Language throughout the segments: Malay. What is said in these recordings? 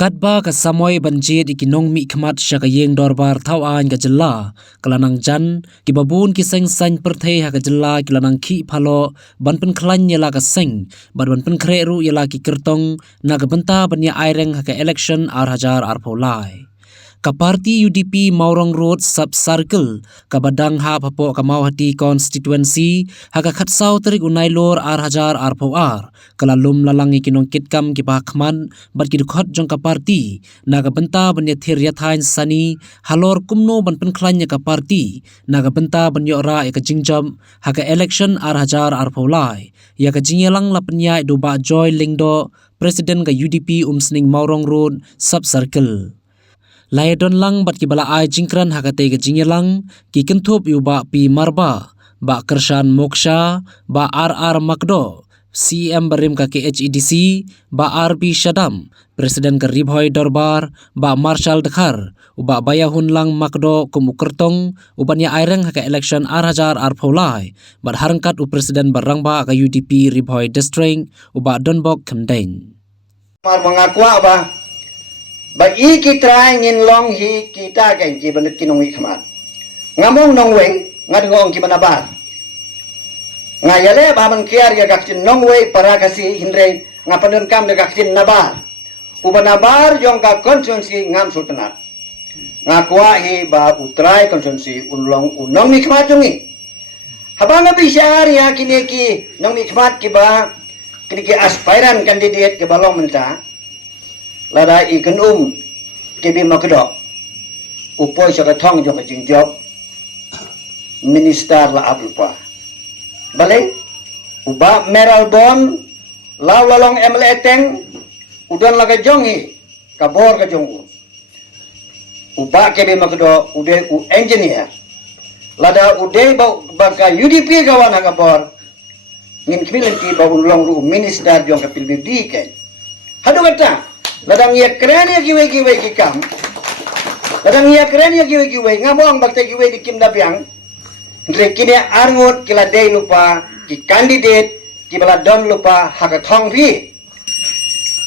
Kadba ka samoy banjit ikinong mi khmat sya ka yeng dorbar thau an ka jalla kalanang jan ki babun ki seng san perthei ha ka jalla kilanang khi phalo banpen khlan yala ka seng banpen khre ru yala ki kirtong na ka banta banya aireng ha ka election ar hajar ar pholai ka parti UDP Maurong Road sub circle ka badang ha phapo ka Mauhati constituency ha ka khatsau tarik unai lor ar hajar ar pho ar kala lum lalangi kinong kitkam ki pakhman bat ki khot jong ka parti na ka banta banya thir ya thain sani halor kumno ban pen khlanya ka parti na ka banta banyo ra ya ka jingjam ha ka election ar hajar ar pho lai ya ka jingelang lapnya do ba joy lingdo president ka UDP umsning Maurong Road sub circle lai don lang bat ki bala ai jingkran hakate ke jingelang ki kenthop yu ba pi marba ba kershan moksha ba RR makdo CM barim ka KHEDC ba RB Shadam presiden ke Ribhoy Dorbar ba Marshal Dekhar uba bayahun lang makdo kumukertong ubanya aireng ka election ar hajar ar pholai bat harangkat u presiden barangba ka UDP Ribhoy district uba Donbok Kemdeng mengaku apa bagi kita ingin long hi kita kan ki benet kinong ikmat ngamong nong weng ngadngong ki manabar ngayale ba man kiar ya gaktin nong wei para kasi hindre ngapanen kam de gaktin nabar ubanabar jong ka konstituensi ngam sultanat ngakwa hi ba utrai konstituensi unlong unong ikmat jongi habang bisyar ya kini ki nong ikmat ki ba kini ki aspiran candidate ke balong menta lada ikan kebi makdo upoy sa katong jo kajing job minister la ablupa balay uba meral bon law lalong MLA teng udan laga jongi kabor ka jongu uba kebi makdo ude u engineer lada ude ba ka UDP gawan kabor ngin kmilanti ba ulong ru minister jong kapil bidiken hadu kata ladang ya keren ya giwe kikam ladang ya keren ya giwe ngamong bakte giwe di kim dapiang kini arngut kila day lupa ki candidate ki bala don lupa haka thong phi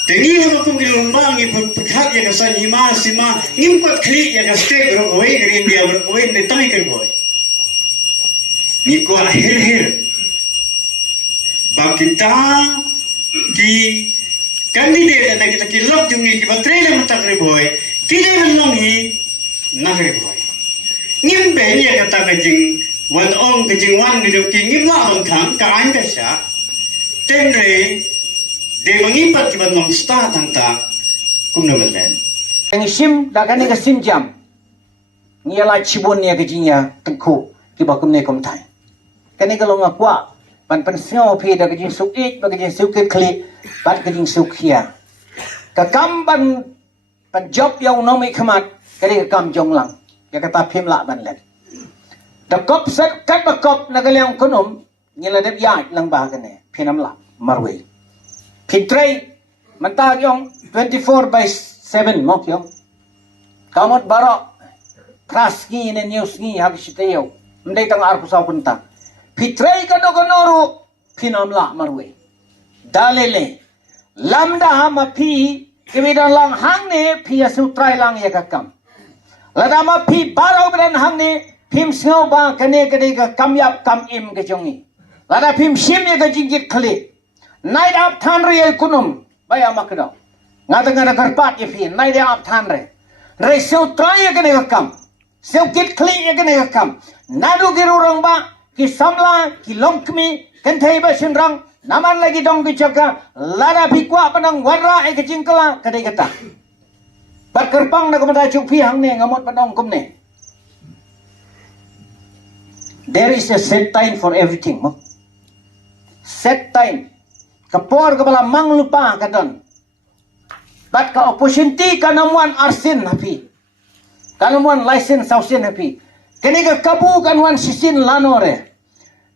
teni haro kum gilumbang ni puthat ya kasa nyima sima ngimpat khli ya ka state ro oi green dia ro oi ne tai kai boy ni ko hir bakita ki candidate na kita kilok jungi ki batre le matak re boy kile nong hi na re boy ngim be ni kata ka jing wan ong ka jing wan ni ki ngim la on khang ka an ka sha ten re de mangi pat ki ban nong sta tang ta kum no belen ang sim da kan ka sim jam ni la chibon ni ka jing ya tengku ki ba kum ne kum tai kan ka long akwa pan snow phi da ka jing suk ik ba ka jing suk ke kli bat ka jing suk khia ka kam ban job yang nomi khamat ka ka kam jong lang ya kata phim la ban let da kop set kat ba kop na ka leong kunum ni la deb ya lang ba ka ne phinam la marwe phitrai manta yong 24/7 mok yong kamot baro pras ni ne news ni hab siteo ndai tang ar pusaw punta phitrai ka do konoru phinam la marwe dalele lamda hama phi kibidang lang hang ne phi asu trai lang ya kakam ladama phi baro bran hang ne phim snow ba kane ka kamyap kam im ke jongi lada phim sim ya ka jingi khli night up than re kunum baya makdo ngadanga karpat ye phi night up than re su trai ya kane kakam su kit khli ya kane kakam nadu girurang ba ki samla ki longkmi kenthai ba sinrang naman lagi dong bicara lada bikwa panang warra ek jingkala kadai kata bat kerpang na kumada chupi hang ne ngamot panong kum ne there is a set time for everything set time kapor kabala mang lupa kadon bat ka opportunity kanamuan arsin hapi kanamuan license sausin hapi kini ka kabu kanuan sisin lanore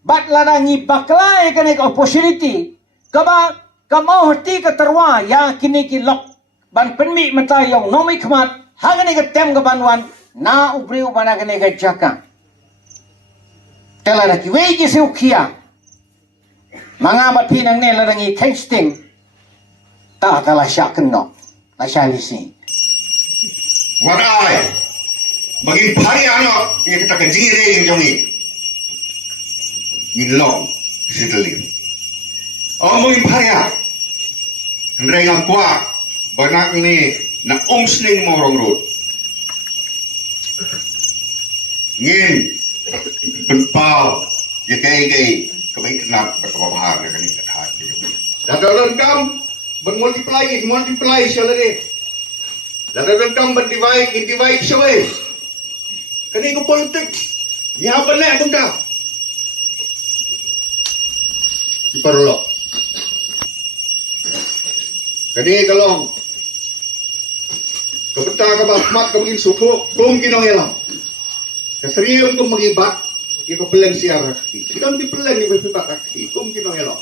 bat larangi bakla ekane opportunity kaba kamau hati ka terwa ya kini ki lok ban penmi mata yang nomi khmat hagane ka tem ka banwan na upri upana kane ka jaka tela ki wei ki sukhia manga bat pinang ne larangi testing ta tala syaken no Asyali sing. Warai. Bagi pari anak yang kita kejiri yang jongi. Ngilong siteli. Omong pari ya. Hendrai ngang kuat. Banak ni na omsning morong road. Ngin penpau ya kay kami kenal berkebahar dengan ini terhad. Dalam kam bermultiply siapa ni? Dalam kam berdivide siapa? Kani ko politik. Ya benar bunda. Diperlo. Kani kalong. Kapita ka ba mat ka maging suko, kung kinangyalang. Kasriyong kung magibat, ipapeleng siya rakti. Sikang dipeleng ipapilak rakti, kung kinangyalang.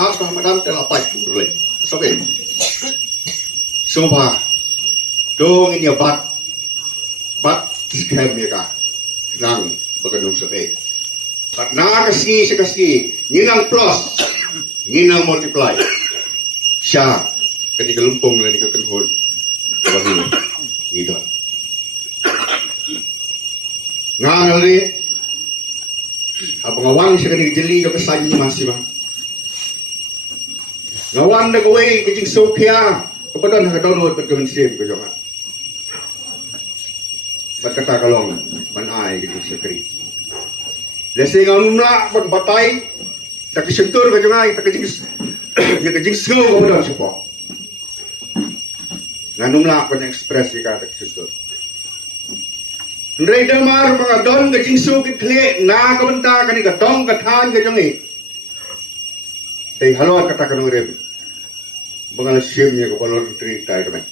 Apa madam telapay kurle. Sabi. Soba. Dong ini bat scam ya ka. Nang baganong sabi. Bat na kasi nginang plus, nginang multiply. Siya ketika lumpung na nikakenhon. Bagi gitu. Ngangal ni apa ngawang siya kanina jeli ka pesan ni masih ba. Ngawang na gawin kajing sokya kepada nak download berkemensian ko jangan. Berkata kalong banai gitu sekali. Lesi ngamna batai tak sentur ko jangan tak kajing slow ko daw siya. Nganumla ko na express ka tak sentur. Ndray damar mga don kajing sukit kli na kabanta kani gatong kathan kajong Tay halawat kata kanong rem. Bangal sim niya ko palor 3 tayo kami.